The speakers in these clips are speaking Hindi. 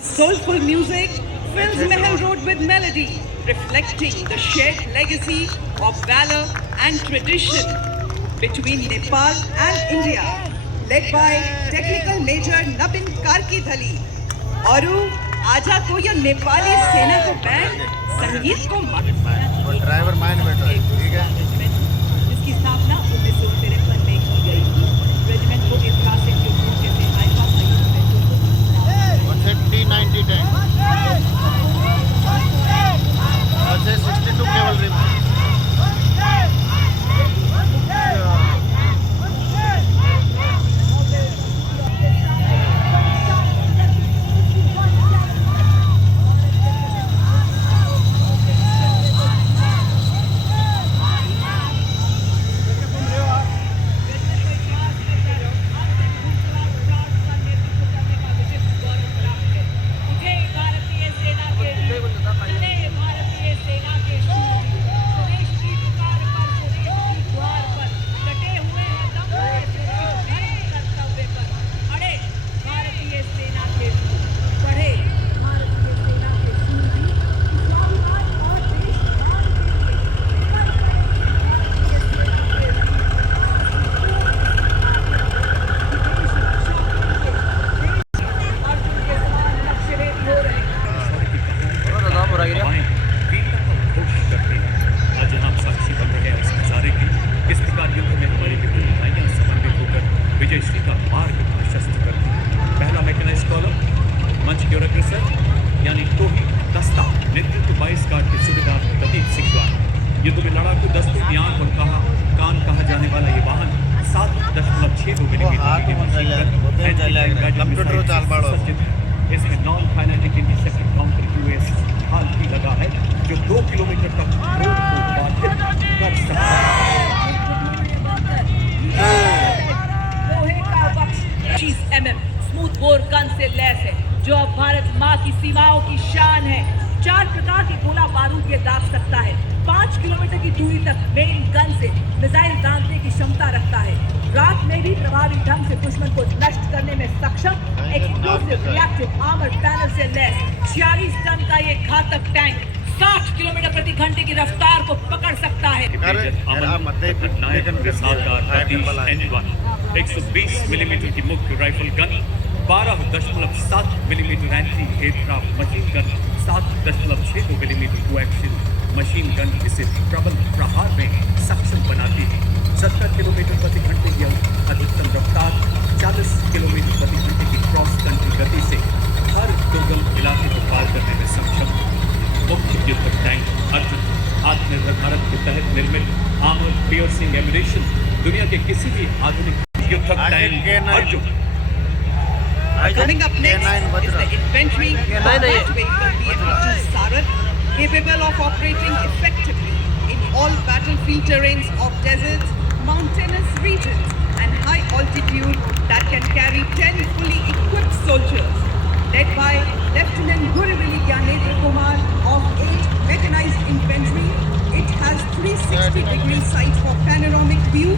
Soulful music fills Mahal Road with melody, reflecting the shared legacy of valor and tradition between Nepal and India, led by Technical Major Nabin Karkidhali. और आजा को यह नेपाली सेना को बैंड संगीत को ड्राइवर माइन बैठ रहा है, ठीक है, जिसकी स्थापना 1953 में की गई थी। रेजिमेंट को ऐतिहासिक युद्धों जैसे हाइफा T90 टैंक 62 कैवलरी में विजयश्री का मार्ग प्रशस्त करती है। पहला मैकेनाइज्ड कॉलम मंच के अग्रसर यानी टोही दस्ता नेतृत्व 22 गार्ड के सूबेदार प्रदीप सिंह द्वारा युद्ध में लड़ाकू दस्तों आंख और कान कहा जाने वाला ये वाहन 7.62 मिलीमीटर इसमें non kinetic interceptor counter US हाल भी लगा है जो 2 किलोमीटर तक रोड को बाधित कर सकता है। 25 mm स्मूथ बोर गन से लैस है जो अब भारत माँ की सीमाओं की शान है। 4 प्रकार के गोला बारूद ये दाग सकता है। 5 किलोमीटर की दूरी तक मेन गन से मिसाइल दागने की क्षमता रखता है। रात में भी प्रभावी ढंग से दुश्मन को नष्ट करने में सक्षम एक्सप्लोसिव रिएक्टिव आर्मर पैनल से लैस 46 टन का ये घातक टैंक 60 किलोमीटर प्रति घंटे की रफ्तार को पकड़ सकता है। 120 मिलीमीटर की मुख्य rifle gun, 12.7 millimetre anti aircraft machine gun, 7.62 millimetre coaxial machine gun इसे प्रबल प्रहार में सक्षम बनाती है। 70 किलोमीटर प्रति घंटे की अधिकतम रफ्तार, 40 किलोमीटर प्रति घंटे की क्रॉस कंट्री गति से हर दुर्गम इलाके को पार करने में सक्षम। मुख्य युद्धक टैंक अर्जुन आत्मनिर्भर भारत के तहत निर्मित आर्मर पियर्सिंग एम्यूनेशन दुनिया के किसी भी आधुनिक युद्धक tank Arjun. Coming up next is the infantry combat vehicle BMP-2 Sarat, capable of operating effectively in all battlefield terrains of deserts, mountainous regions, and high altitude that can carry 10 fully equipped soldiers. Led by Lieutenant Gurivili Gyanendra Kumar of 8 Mechanized Infantry, it has 360-degree sight for panoramic view,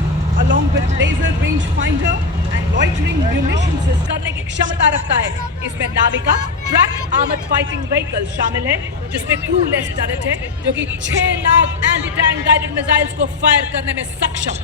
along with laser range finder and loitering munition system करने की क्षमता रखता है। इसमें Navika track armoured fighting vehicle शामिल है जिसमें क्रू लेस टर्रेट है जो कि 6 नाग एंटी टैंक गाइडेड मिसाइल्स को फायर करने में सक्षम।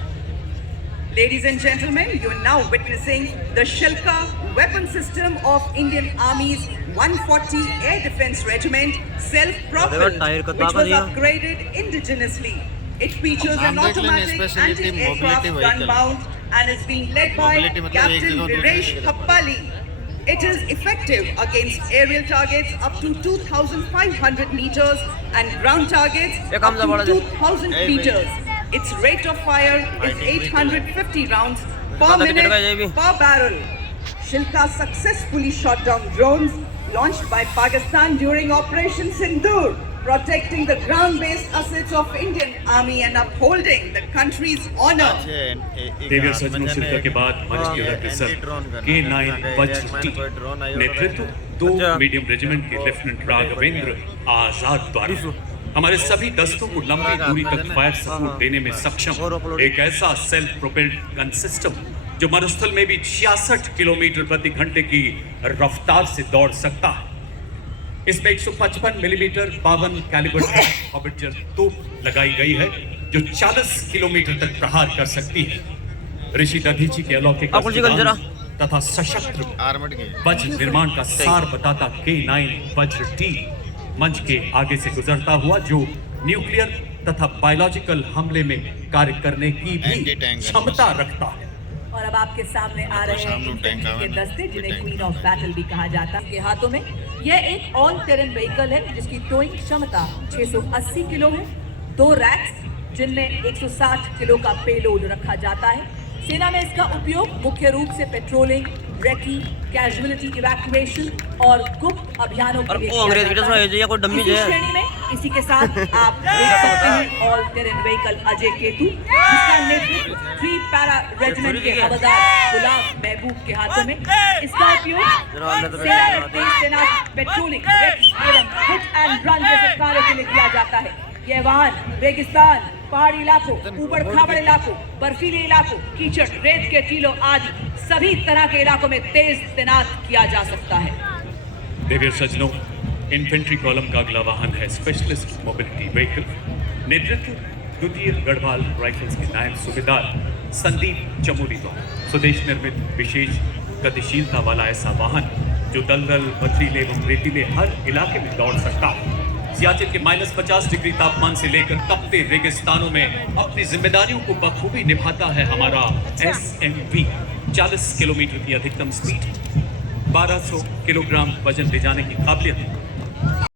Ladies and gentlemen, you are now witnessing the Shilka weapon system of Indian Army's 140 Air Defense Regiment, self-propelled, which was upgraded indigenously. It features an automatic anti-aircraft gun mount and is being led by Captain Viresh Happali. It is effective against aerial targets up to 2,500 meters and ground targets up to 2,000 meters. Its rate of fire is 850 rounds per minute per barrel. Shilka successfully shot down drones launched by Pakistan during Operation Sindoor, protecting the ground-based assets of Indian Army and upholding the country's honor. देविया सजनों शिल्का के बाद मंच की अग्रसर K9 वज्र नेतृत्व 2 मीडियम रेजिमेंट के लेफ्टिनेंट राघवेंद्र आजाद द्वारा हमारे सभी दस्तों को लंबी दूरी तक फायर सपोर्ट देने में सक्षम एक ऐसा सेल्फ प्रोपेल्ड गन सिस्टम जो मरुस्थल में भी 66 किलोमीटर प्रति घंटे की रफ्तार से दौड़ सकता है। इसमें 155 मिलीमीटर 52 कैलिबर हॉबिटजर तोप लगाई गई है जो 40 किलोमीटर तक प्रहार कर सकती है। ऋषि दधीची के अलौकिक अस्त्रदान तथा सशस्त्र आर्मड की वज्र निर्माण का सार बताता K9 वज्र टी मंच के आगे से गुजरता हुआ जो न्यूक्लियर तथा बायोलॉजिकल हमले में कार्य करने की भी Anti-tank क्षमता रखता है। और अब आपके सामने आ रहे हैं टैंक आवे के ना, दस्ते जिन्हें टैंक। क्वीन ऑफ बैटल भी कहा जाता है के हाथों में। यह एक ऑल टेरेन व्हीकल है जिसकी टोइंग क्षमता 680 किलो है। 2 रैक्स जिनमें 160 किलो का पेलोड रखा जाता है। सेना में इसका उपयोग मुख्य रूप से पेट्रोलिंग, रेकी, कैजुअलिटी इवैक्यूएशन और गुप्त अभियानों के लिए किया जाता है। इसी श्रेणी में इसी के साथ आप देख सकते हैं all terrain vehicle Ajay Ketu जिसका नेतृत्व 3 पैरा रेजिमेंट के हवलदार गुलाम महबूब के हाथों में। इसका उपयोग सेना में तेज तैनात पेट्रोलिंग, रेकी एवं हिट एंड रन जैसे कार्यों के लिए किया जाता है। यह वाहन रेगिस्तान, पहाड़ी इलाकों, ऊबड़ खाबड़ इलाकों, बर्फीले इलाकों, कीचड़, रेत के टीलों आदि सभी तरह के इलाकों में तेज तैनात किया जा सकता है। दिव्य सज्जनों, इन्फेंट्री कॉलम का अगला वाहन है स्पेशलिस्ट मोबिलिटी व्हीकल। नेतृत्व द्वितीय गढ़वाल राइफल्स के नायब सूबेदार संदीप चमोली द्वारा स्वदेश निर्मित विशेष गतिशीलता वाला ऐसा वाहन जो दलदल, पथरीले एवं रेतीले हर इलाके में दौड़ सकता है। सियाचिन के -50 डिग्री तापमान से लेकर तपते रेगिस्तानों में अपनी जिम्मेदारियों को बखूबी निभाता है हमारा SMV। 40 किलोमीटर की अधिकतम स्पीड, 1200 किलोग्राम वजन ले जाने की काबिलियत,